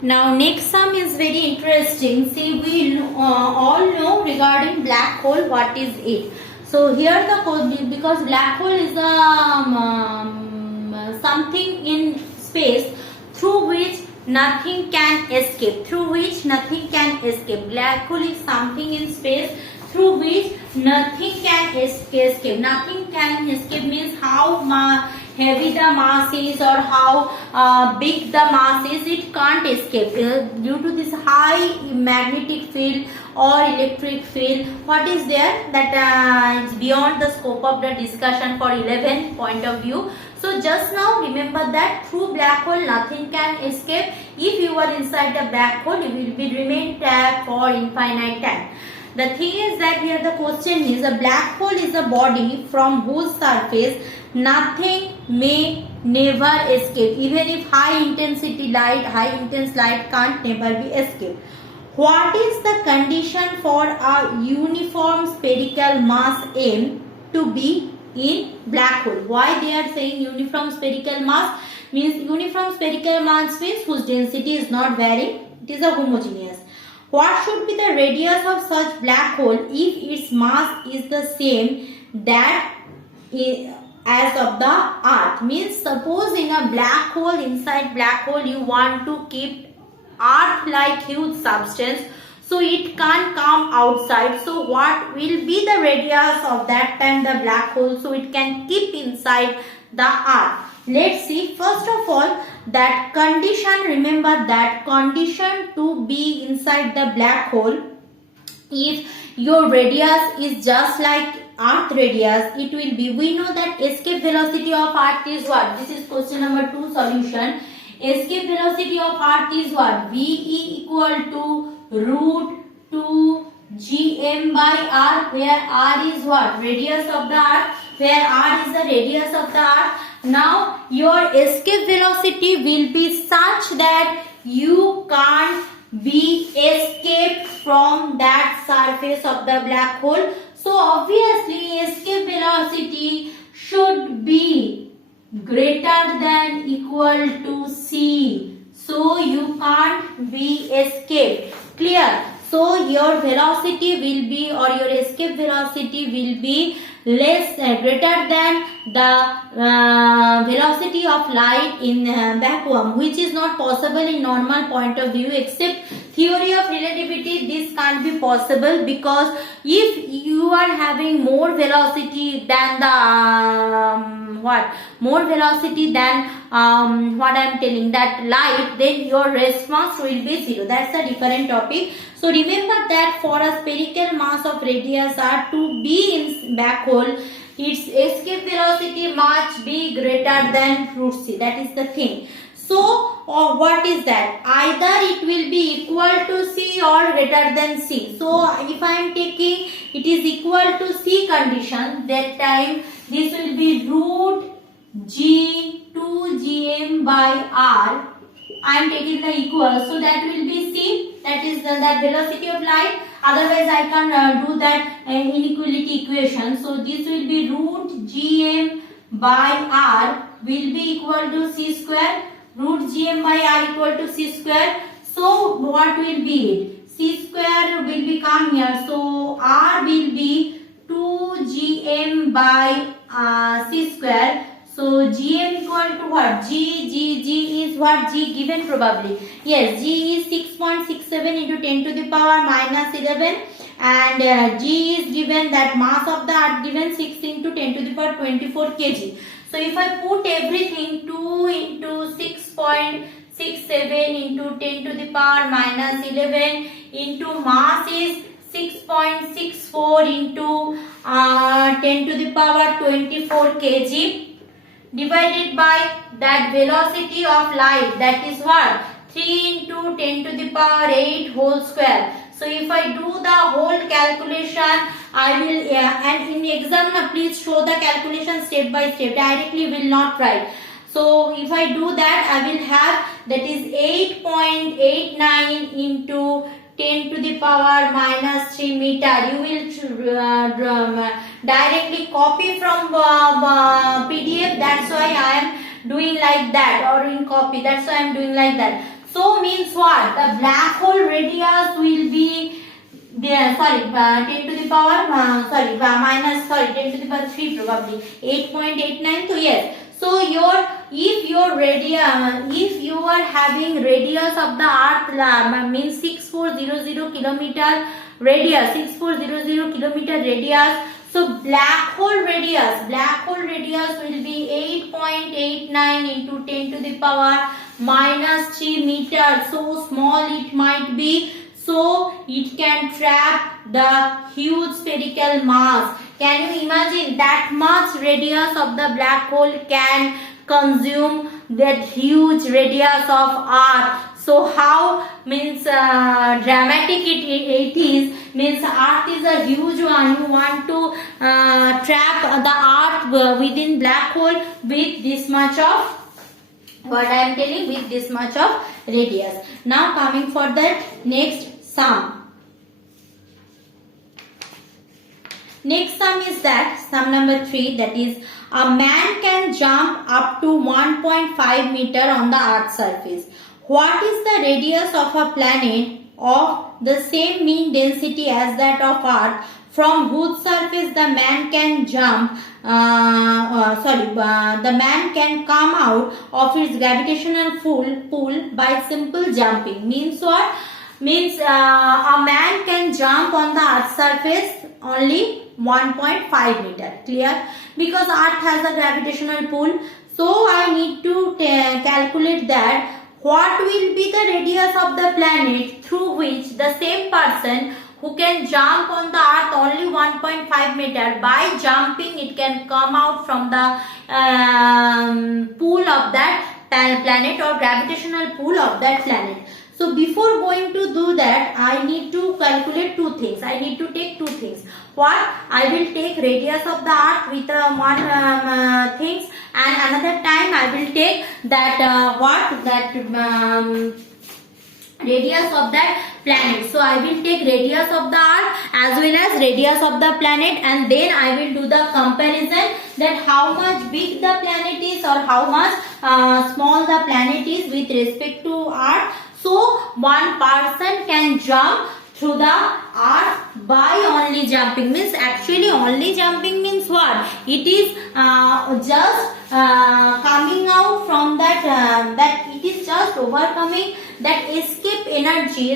Now next sum is very interesting. See, we all know regarding black hole what is it. So here because black hole is something in space through which nothing can escape. Through which nothing can escape. Black hole is something in space through which nothing can escape. Nothing can escape means how heavy the mass is or how big the mass is, it can't escape due to this high magnetic field or electric field. What is there that is beyond the scope of the discussion for 11 point of view. So just now remember that through black hole nothing can escape. If you are inside the black hole, you will be remain trapped for infinite time. The thing is that here the question is, a black hole is a body from whose surface nothing may never escape. Even if high intense light can't never be escaped. What is the condition for a uniform spherical mass M to be in black hole? Why they are saying uniform spherical mass? Means uniform spherical mass means whose density is not varying, it is a homogeneous. What should be the radius of such black hole if its mass is the same that as of the earth? Means suppose in a black hole, inside black hole you want to keep earth like huge substance, so it can't come outside. So what will be the radius of that time the black hole, so it can keep inside the earth? Let's see. First of all, that condition, remember that condition to be inside the black hole, if your radius is just like earth radius, it will be, we know that escape velocity of earth is what? This is question number 2 solution. Escape velocity of earth is what? VE equal to root 2 gm by r, where r is what? Radius of the earth, where r is the radius of the earth. Now your escape velocity will be such that you can't be escaped from that surface of the black hole. So obviously escape velocity should be greater than equal to c. So you can't be escaped. Clear? So your velocity will be, or your escape velocity will be greater than the velocity of light in vacuum, which is not possible in normal point of view. Except theory of relativity, this can't be possible, because if you are having more velocity than the more velocity than what I am telling, that light, then your rest mass will be 0. That's a different topic. So remember that for a spherical mass of radius r to be in black hole, its escape velocity must be greater than root c. That is the thing. So what is that? Either it will be equal to c or greater than c. So if I am taking it is equal to c condition, that time this will be root g 2 gm by r. I am taking the equal, so that will be c, that is that velocity of light. Otherwise I can do that inequality equation. So this will be root gm by r will be equal to c square. Root gm by r equal to c square. So what will be it? C square will become here. So r will be 2 gm by c square. So gm equal to what? G is what? G given probably. Yes, G is 6.67 into 10 to the power minus 11, and G is given, that mass of the earth given 6 into 10 to the power 24 kg. So if I put everything, 2 into 6.67 into 10 to the power minus 11 into mass is 6.64 into 10 to the power 24 kg, divided by that velocity of light, that is what? 3 into 10 to the power 8 whole square. So if I do the whole calculation, I will, and in exam please show the calculation step by step, directly will not write. So if I do that, I will have, that is 8.89 into 10 to the power minus 3 meter. You will directly copy from PDF. That's why I am doing like that, or in copy. That's why I am doing like that. So means what? The black hole radius will be there, 10 to the power, minus 10 to the power 3 probably, 8.89. So yes, so if you are having radius of the earth means 6400 kilometer radius, 6400 kilometer radius, so black hole radius will be 8.89 into 10 to the power minus 3 meters. So small it might be, so it can trap the huge spherical mass. Can you imagine that much radius of the black hole can consume that huge radius of earth? So how means dramatic it is, means earth is a huge one. You want to trap the earth within black hole with this much of, what I am telling, with this much of radius. Now coming for that next sum. Next sum is that sum number 3, that is a man can jump up to 1.5 meter on the earth's surface. What is the radius of a planet of the same mean density as that of earth, from whose surface the man can jump, the man can come out of its gravitational pull by simple jumping? Means what? Means a man can jump on the earth's surface only 1.5 meter. Clear? Because earth has a gravitational pull. So I need to calculate that what will be the radius of the planet through which the same person who can jump on the earth only 1.5 meter, by jumping it can come out from the pool of that planet, or gravitational pull of that planet. So before going to do that, I need to calculate two things. I need to take two things. What? I will take radius of the earth with one things, and another time I will take that radius of that planet. So I will take radius of the earth as well as radius of the planet, and then I will do the comparison that how much big the planet is or how much small the planet is with respect to earth. So one person can jump through the earth by only jumping. Means actually only jumping means what? It is just coming out from that, that it is just overcoming that escape energy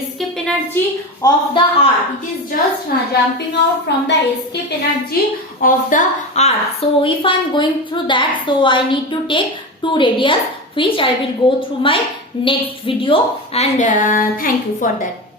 of the earth. It is just jumping out from the escape energy of the earth. So if I am going through that, so I need to take two radius, which I will go through my next video, and thank you for that.